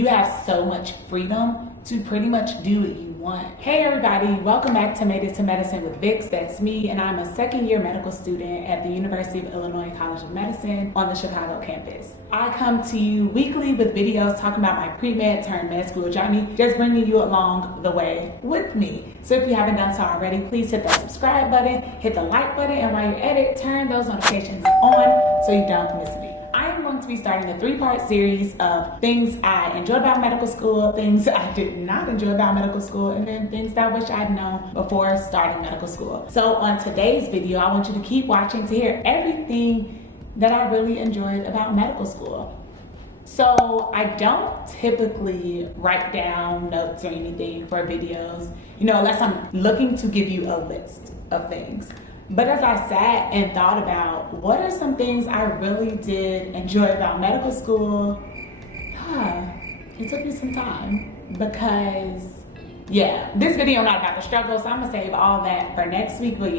you have so much freedom to pretty much do what you want. Hey everybody, welcome back to Made It to Medicine with Vix. That's me, and I'm a second-year medical student at the University of Illinois College of Medicine on the Chicago campus. I come to you weekly with videos talking about my pre-med turned med school journey, just bringing you along the way with me. So if you haven't done so already, please hit that subscribe button, hit the like button, and while you're at it, turn those notifications on so you don't miss me. I am going to be starting a 3-part series of things I enjoyed about medical school, things I did not enjoy about medical school, and then things that I wish I'd known before starting medical school. So on today's video, I want you to keep watching to hear everything that I really enjoyed about medical school. So I don't typically write down notes or anything for videos, unless I'm looking to give you a list of things. But as I sat and thought about what are some things I really did enjoy about medical school, it took me some time because, this video not about the struggle, so I'm gonna save all that for next week, but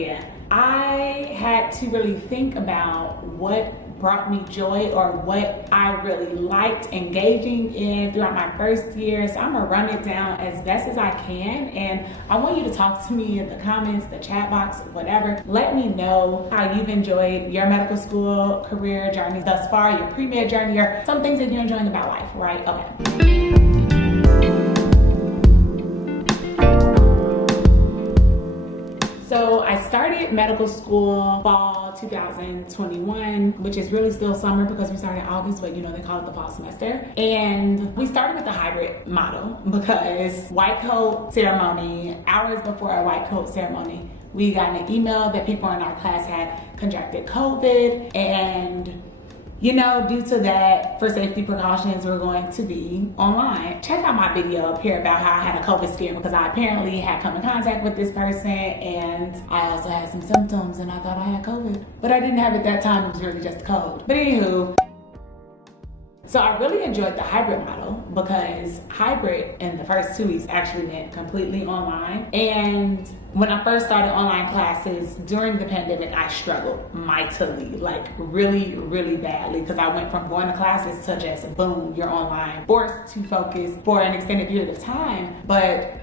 I had to really think about what brought me joy or what I really liked engaging in throughout my first year. So I'm gonna run it down as best as I can, and I want you to talk to me in the comments, the chat box, whatever. Let me know how you've enjoyed your medical school career journey thus far, your pre-med journey, or some things that you're enjoying about life, right? Okay. So I started medical school fall 2021, which is really still summer because we started in August, but they call it the fall semester. And we started with the hybrid model because white coat ceremony, hours before our white coat ceremony, we got an email that people in our class had contracted COVID, and due to that, for safety precautions, we're going to be online. Check out my video up here about how I had a COVID scare because I apparently had come in contact with this person, and I also had some symptoms and I thought I had COVID. But I didn't have it that time, it was really just a cold. But anywho, so I really enjoyed the hybrid model because hybrid in the first 2 weeks actually meant completely online. And when I first started online classes during the pandemic, I struggled mightily, like really, really badly, because I went from going to classes to just boom, you're online, forced to focus for an extended period of time. But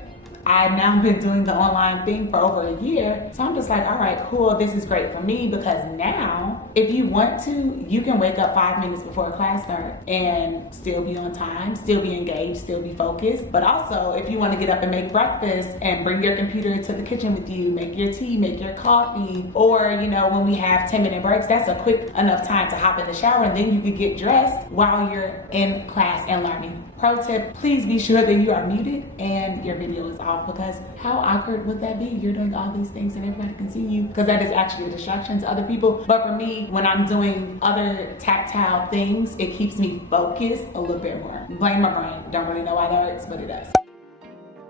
I've now been doing the online thing for over a year. So I'm just like, all right, cool. This is great for me because now if you want to, you can wake up 5 minutes before class starts and still be on time, still be engaged, still be focused. But also if you want to get up and make breakfast and bring your computer to the kitchen with you, make your tea, make your coffee, or when we have 10-minute breaks, that's a quick enough time to hop in the shower and then you can get dressed while you're in class and learning. Pro tip, please be sure that you are muted and your video is off, because how awkward would that be? You're doing all these things and everybody can see you, because that is actually a distraction to other people. But for me, when I'm doing other tactile things, it keeps me focused a little bit more. Blame my brain. Don't really know why that works, but it does.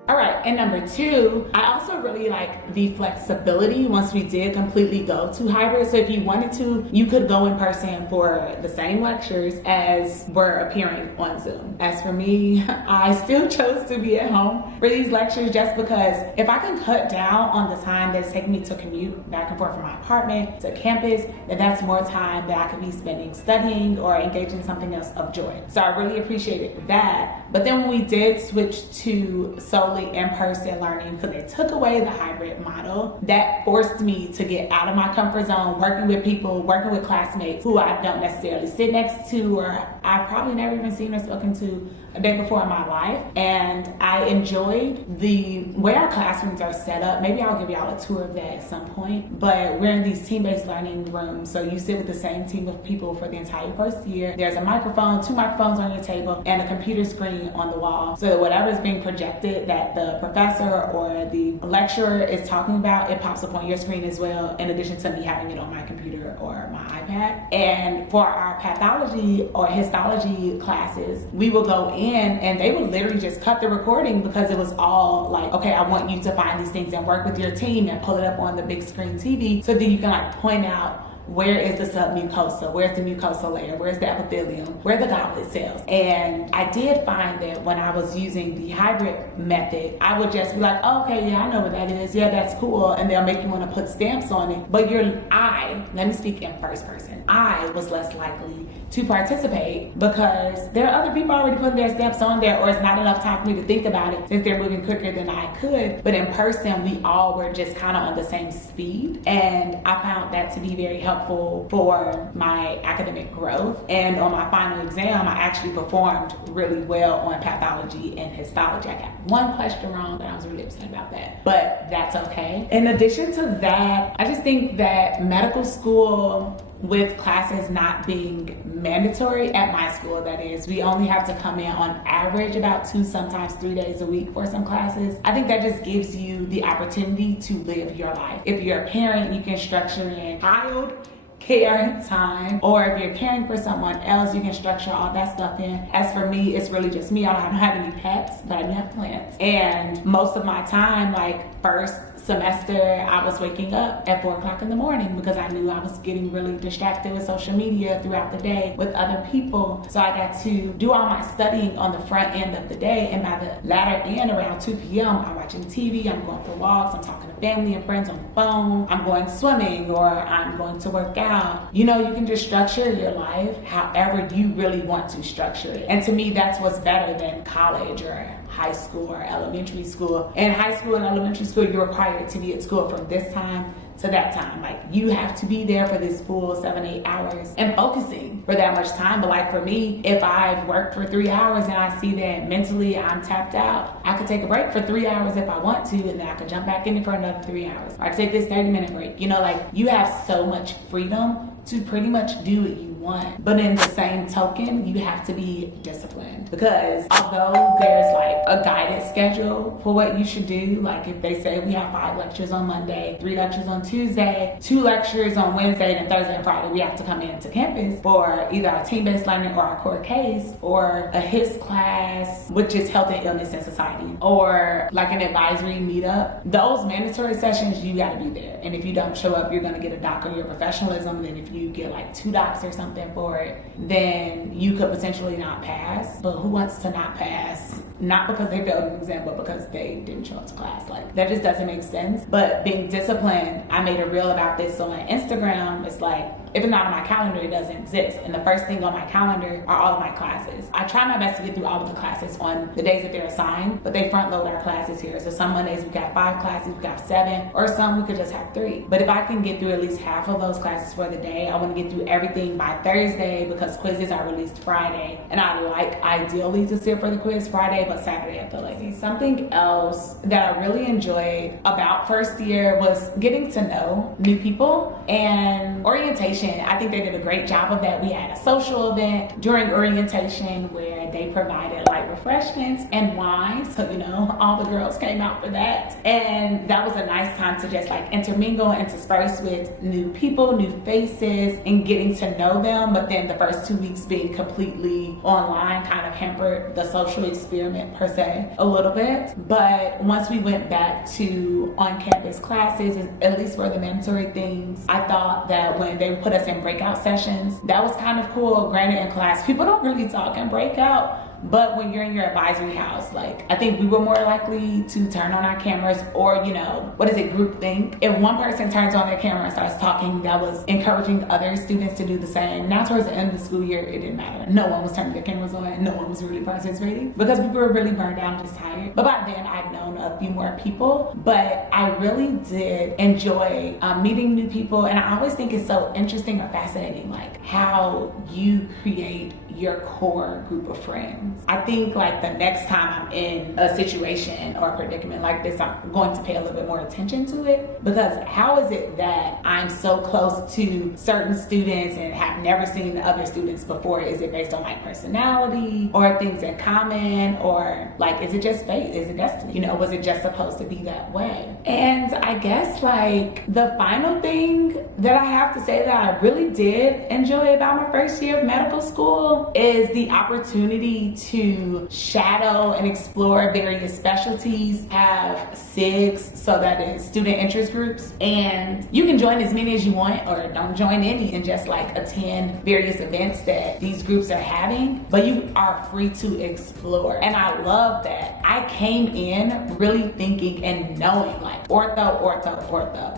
All right, and number 2, I also really like the flexibility once we did completely go to hybrid. So if you wanted to, you could go in person for the same lectures as were appearing on Zoom. As for me, I still chose to be at home for these lectures just because if I can cut down on the time that's taking me to commute back and forth from my apartment to campus, then that's more time that I could be spending studying or engaging in something else of joy. So I really appreciated that. But then when we did switch to solely in-person learning, because they took away the hybrid model, that forced me to get out of my comfort zone, working with people, working with classmates who I don't necessarily sit next to, or I've probably never even seen or spoken to a day before in my life. And I enjoyed the way our classrooms are set up. Maybe I'll give y'all a tour of that at some point, but we're in these team-based learning rooms. So you sit with the same team of people for the entire first year. There's a microphone, 2 microphones on your table, and a computer screen on the wall. So that whatever is being projected that the professor or the lecturer is talking about, it pops up on your screen as well, in addition to me having it on my computer or my iPad. And for our pathology or histology classes, we will go in and they would literally just cut the recording because it was all like, okay, I want you to find these things and work with your team and pull it up on the big screen TV so that you can point out where is the submucosa, where's the mucosal layer, where's the epithelium, where are the goblet cells. And I did find that when I was using the hybrid method, I would just be like, oh, okay, yeah, I know what that is, yeah, that's cool, and they'll make you want to put stamps on it. But let me speak in first person, I was less likely to participate because there are other people already putting their stamps on there, or it's not enough time for me to think about it since they're moving quicker than I could. But in person, we all were just kind of on the same speed, and I found that to be very helpful for my academic growth. And on my final exam, I actually performed really well on pathology and histology. I got one question wrong, but I was really upset about that, but that's okay. In addition to that, I just think that medical school, with classes not being mandatory at my school, that is, we only have to come in on average about 2, sometimes 3 days a week for some classes. I think that just gives you the opportunity to live your life. If you're a parent, you can structure in child care time, or if you're caring for someone else, you can structure all that stuff in. As for me, it's really just me. I don't have any pets, but I do have plants. And most of my time, like first semester, I was waking up at 4 o'clock in the morning because I knew I was getting really distracted with social media throughout the day with other people. So I got to do all my studying on the front end of the day, and by the latter end, around 2 p.m., I'm watching TV, I'm going for walks, I'm talking to family and friends on the phone, I'm going swimming, or I'm going to work out. You know, you can just structure your life however you really want to structure it. And to me, that's what's better than college or high school or elementary school. In high school and elementary school, you're required to be at school from this time to that time. Like, you have to be there for this full 7-8 hours and focusing for that much time. But like for me, if I've worked for 3 hours and I see that mentally I'm tapped out, I could take a break for 3 hours if I want to, and then I could jump back in for another 3 hours. Or I could take this 30-minute break. You know, like, you have so much freedom to pretty much do what you want. But in the same token, you have to be disciplined, because although there's like a guided schedule for what you should do, like if they say we have 5 lectures on Monday, 3 lectures on Tuesday, 2 lectures on Wednesday, and Thursday and Friday we have to come into campus for either our team-based learning or our core case, or a HIS class, which is health and illness and society, or like an advisory meetup. Those mandatory sessions, you gotta be there. And if you don't show up, you're gonna get a doc on your professionalism. Then if you get like 2 docs or something for it, then you could potentially not pass. But who wants to not pass? Not because they failed an exam, but because they didn't show up to class. Like, that just doesn't make sense. But being disciplined, I made a reel about this on Instagram. It's like, if it's not on my calendar, it doesn't exist. And the first thing on my calendar are all of my classes. I try my best to get through all of the classes on the days that they're assigned, but they front load our classes here. So some Mondays we got 5 classes, we got 7, or some we could just have 3. But if I can get through at least half of those classes for the day, I want to get through everything by Thursday, because quizzes are released Friday. And I like ideally to sit for the quiz Friday, but Saturday I feel lazy. Something else that I really enjoyed about first year was getting to know new people and orientation. I think they did a great job of that. We had a social event during orientation where they provided light refreshments and wine. So, you know, all the girls came out for that. And that was a nice time to just like intermingle and intersperse with new people, new faces, and getting to know them. But then the first 2 weeks being completely online kind of hampered the social experiment per se a little bit. But once we went back to on-campus classes, at least for the mandatory things, I thought that when they put us in breakout sessions, that was kind of cool. Granted, in class, people don't really talk in breakout, but when you're in your advisory house, like, I think we were more likely to turn on our cameras, or, you know, what is it, group think? If one person turns on their camera and starts talking, that was encouraging other students to do the same. Now towards the end of the school year, it didn't matter. No one was turning their cameras on, no one was really participating, because people were really burned out and just tired. But by then, I'd known a few more people, but I really did enjoy meeting new people. And I always think it's so interesting or fascinating, like, how you create your core group of friends. I think like the next time I'm in a situation or a predicament like this, I'm going to pay a little bit more attention to it, because how is it that I'm so close to certain students and have never seen the other students before? Is it based on like personality or things in common, or like, is it just fate? Is it destiny? You know, was it just supposed to be that way? And I guess like the final thing that I have to say that I really did enjoy about my first year of medical school is the opportunity to shadow and explore various specialties, have SIGs, so that is student interest groups, and you can join as many as you want or don't join any and just like attend various events that these groups are having, but you are free to explore. And I love that. I came in really thinking and knowing like ortho.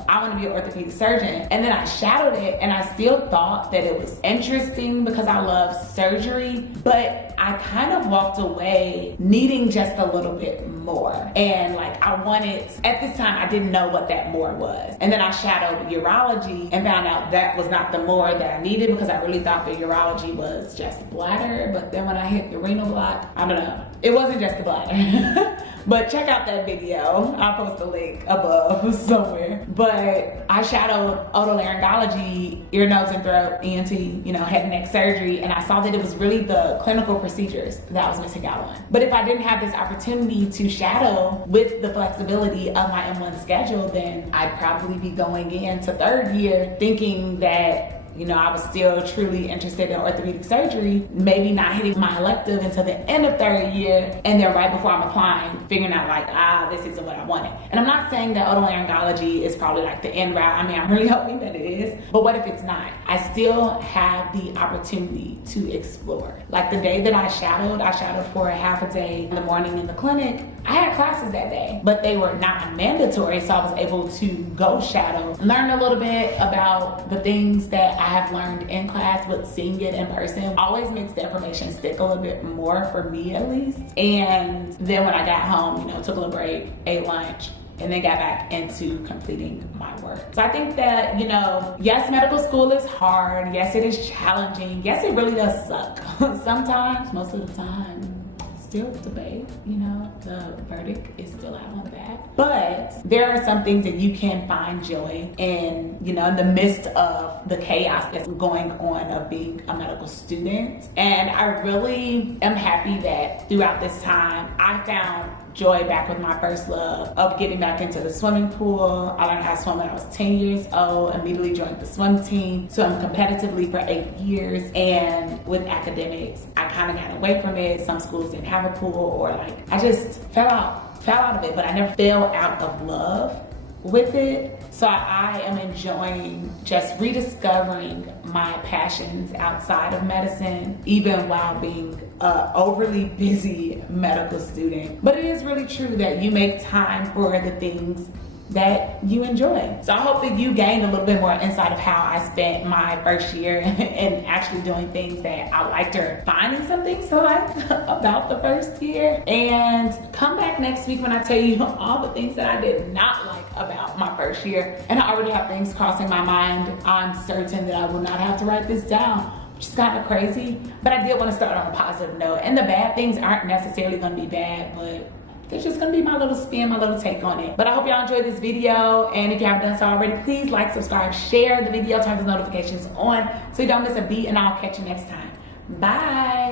I want to be an orthopedic surgeon. And then I shadowed it and I still thought that it was interesting because I love surgery, but I kind of walked away needing just a little bit more. And like I wanted, at this time I didn't know what that more was. And then I shadowed urology and found out that was not the more that I needed, because I really thought that urology was just bladder. But then when I hit the renal block, I don't know, it wasn't just the bladder. But check out that video. I'll post a link above somewhere. But I shadowed otolaryngology, ear, nose, and throat, ENT, head and neck surgery, and I saw that it was really the clinical procedures that I was missing out on. But if I didn't have this opportunity to shadow with the flexibility of my M1 schedule, then I'd probably be going into third year thinking that I was still truly interested in orthopedic surgery, maybe not hitting my elective until the end of third year, and then right before I'm applying, figuring out like, this isn't what I wanted. And I'm not saying that otolaryngology is probably like the end route. I mean, I'm really hoping that it is, but what if it's not? I still have the opportunity to explore. Like the day that I shadowed for a half a day in the morning in the clinic. I had classes that day, but they were not mandatory, so I was able to go shadow, learn a little bit about the things that I have learned in class, but seeing it in person always makes the information stick a little bit more, for me at least. And then when I got home, took a little break, ate lunch, and then got back into completing my work. So I think that, yes, medical school is hard. Yes, it is challenging. Yes, it really does suck. Sometimes, most of the time, still debate, the verdict is still out on that. But there are some things that you can find joy in, in the midst of the chaos that's going on of being a medical student. And I really am happy that throughout this time, I found joy back with my first love of getting back into the swimming pool. I learned how to swim when I was 10 years old, immediately joined the swim team, swam competitively for 8 years. And with academics, I kind of got away from it. Some schools didn't have a pool, or like, I just fell out of it, but I never fell out of love with it. So I am enjoying just rediscovering my passions outside of medicine, even while being an overly busy medical student. But it is really true that you make time for the things that you enjoy. So I hope that you gained a little bit more insight of how I spent my first year and actually doing things that I liked, or finding some things to like about the first year. And come back next week when I tell you all the things that I did not like about my first year. And I already have things crossing my mind. I'm certain that I will not have to write this down, which is kind of crazy, but I did want to start on a positive note. And the bad things aren't necessarily going to be bad, but it's just gonna be my little spin, my little take on it. But I hope y'all enjoyed this video, and if you haven't done so already, please like, subscribe, share the video, turn the notifications on so you don't miss a beat, and I'll catch you next time. Bye.